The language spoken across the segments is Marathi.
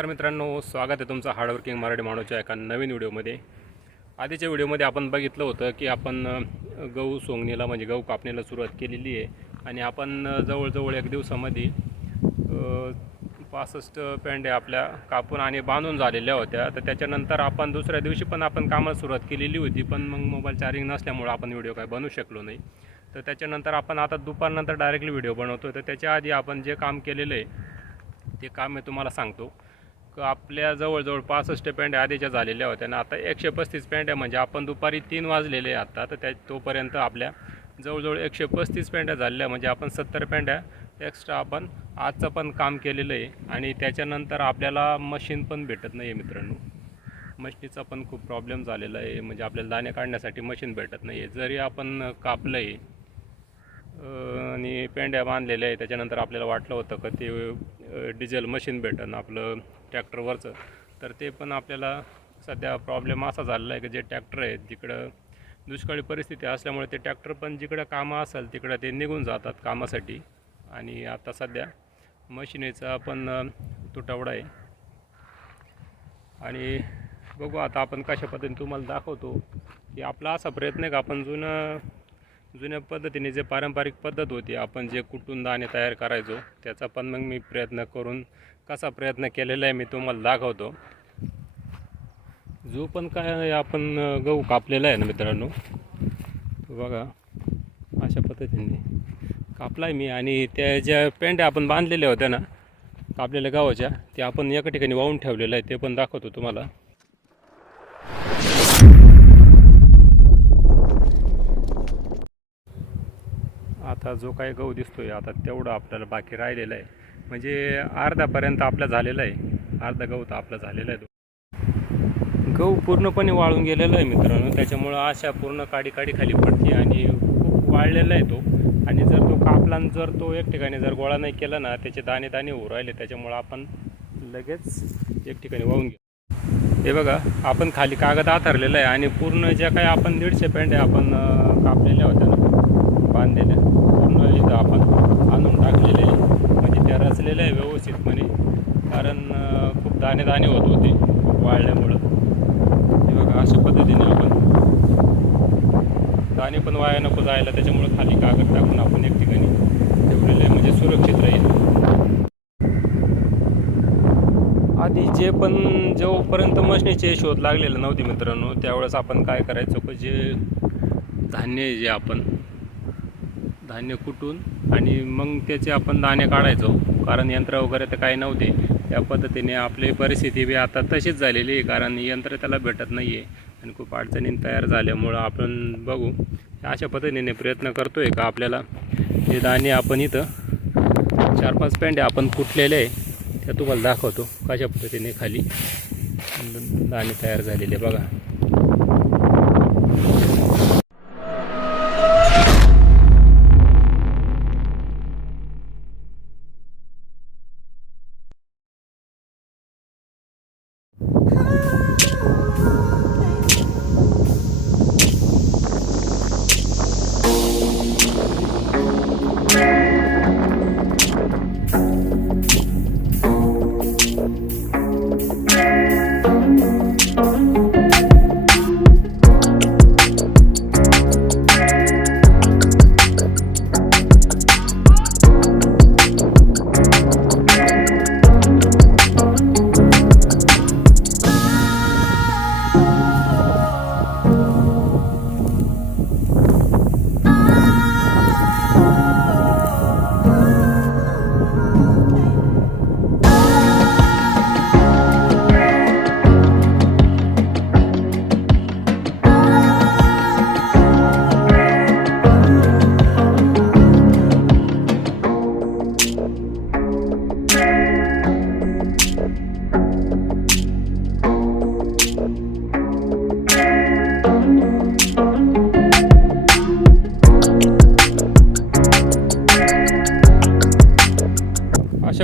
नमस्कार मित्रांनो स्वागत आहे तुमचं हार्डवर्किंग मराठी माणूसच्या एका नवीन व्हिडिओमध्ये. आधीच्या व्हिडिओमध्ये आपण बघितलं होतं की आपण गहू सोंगणीला म्हणजे गहू कापणीला सुरुवात केलेली आहे. आणि आपण जवळजवळ एक दिवसामध्ये पासष्ट पेंड्या आपल्या कापून आणि बांधून झालेल्या होत्या. तर त्याच्यानंतर आपण दुसऱ्या दिवशी पण आपण कामाला सुरुवात केलेली होती पण मग मोबाईल चार्जिंग नसल्यामुळं आपण व्हिडिओ काय बनवू शकलो नाही. तर त्याच्यानंतर आपण आता दुपारनंतर डायरेक्टली व्हिडिओ बनवतो तर त्याच्या आधी आपण जे काम केलेलं आहे ते काम मी तुम्हाला सांगतो. आपल्या जवळजवळ पासष्ट पेंड्या आधीच्या झालेल्या होत्या आणि आता एकशे पस्तीस पेंड्या म्हणजे आपण दुपारी तीन वाजलेले आहे आता तर त्या तोपर्यंत आपल्या जवळजवळ एकशे पस्तीस पेंड्या झालेल्या म्हणजे आपण सत्तर पेंड्या एक्स्ट्रा आपण आजचं पण काम केलेलं आहे आणि त्याच्यानंतर आपल्याला मशीन पण भेटत नाही आहे मित्रांनो. मशीनीचा पण खूप प्रॉब्लेम झालेला आहे म्हणजे आपल्याला दाणे काढण्यासाठी मशीन भेटत नाही आहे जरी आपण कापलं आहे आणि पेंड्या बांधलेल्या आहे त्याच्यानंतर आपल्याला वाटलं होतं का ते डिझेल मशीन भेटन आपलं ट्रॅक्टरवरचं. तर ते पण आपल्याला सध्या प्रॉब्लेम असा झालेला आहे की जे ट्रॅक्टर आहेत जिकडं दुष्काळी परिस्थिती असल्यामुळे ते ट्रॅक्टर पण जिकडं कामं असेल तिकडं ते निघून जातात कामासाठी. आणि आता सध्या मशिनीचा पण तुटवडा आहे. आणि बघू आता आपण कशा पद्धतीने तुम्हाला दाखवतो की आपला असा प्रयत्न आहे का आपण जुनं जुन्या पद्धतीने जे पारंपरिक पद्धत होती आपण जे कुटून दाणे तयार करायचो त्याचा पण मग मी प्रयत्न करून कसा प्रयत्न केलेला आहे मी तुम्हाला दाखवतो. जो पण काय आपण गहू कापलेला आहे ना मित्रांनो बघा अशा पद्धतीने कापला आहे मी आणि त्या ज्या पेंड्या आपण बांधलेल्या होत्या ना कापलेल्या गव्हाच्या त्या आपण एका ठिकाणी वाहून ठेवलेलं आहे ते पण दाखवतो तुम्हाला. आता जो काही गहू दिसतो आहे आता तेवढं आपल्याला बाकी राहिलेलं आहे. म्हणजे अर्ध्यापर्यंत आपला झालेला आहे. अर्धा गहू तर आपला झालेला आहे. तो गहू पूर्णपणे वाळून गेलेला आहे मित्रांनो. त्याच्यामुळं अशा पूर्ण काडी काडी खाली पडते आणि खूप वाळलेला आहे तो. आणि जर तो कापला जर तो एक ठिकाणी जर गोळा नाही केला ना त्याचे दाणे दाणे होऊ राहिले. त्याच्यामुळं आपण लगेच एक ठिकाणी वाहून घेऊ. हे बघा आपण खाली कागद आथरलेला आहे आणि पूर्ण ज्या काही आपण दीडशे पेंड्या आपण कापलेल्या होत्या ना बांधलेल्या पूर्ण इथं आपण आणून टाकलेले आहे. म्हणजे त्या रचलेल्या आहे व्यवस्थितपणे कारण खूप दाणे दाणे होत होते वाळल्यामुळं. हे बघा अशा पद्धतीने आपण दाणे पण वाया नको जायला त्याच्यामुळं खाली कागद टाकून आपण एक ठिकाणी ठेवलेलं आहे. म्हणजे सुरक्षित राहील. आधी जे पण जेव्हापर्यंत मशनीचे शोध लागलेले नव्हते मित्रांनो त्यावेळेस आपण काय करायचो जे धान्य आहे जे आपण धान्य कुटून आणि मग त्याचे आपण दाणे काढायचो. कारण यंत्र वगैरे तर काही नव्हते. त्या पद्धतीने आपली परिस्थिती बी आता तशीच झालेली आहे. कारण यंत्र त्याला भेटत नाही आहे आणि खूप अडचणी तयार झाल्यामुळं आपण बघू. अशा पद्धतीने प्रयत्न करतो आहे का आपल्याला? हे दाणे आपण इथं चार पाच पेंडे आपण कुटलेले आहे. त्या तुम्हाला दाखवतो कशा पद्धतीने खाली दाणे तयार झालेले बघा.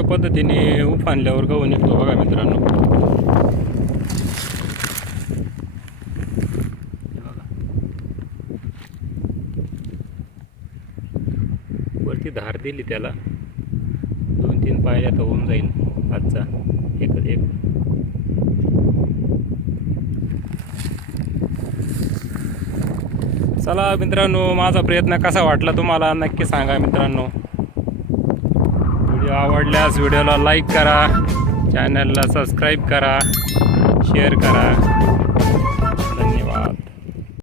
पद्धतीने उफानल्यावर गहू निघतो बघा मित्रांनो. वरती धार दिली त्याला. दोन तीन पायऱ्या तर होऊन जाईल आजचा. एक एक. चला मित्रांनो माझा प्रयत्न कसा वाटला तुम्हाला नक्की सांगा मित्रांनो. व्हिडिओ आवडल्यास व्हिडिओला लाईक करा चॅनलला सबस्क्राईब करा शेअर करा.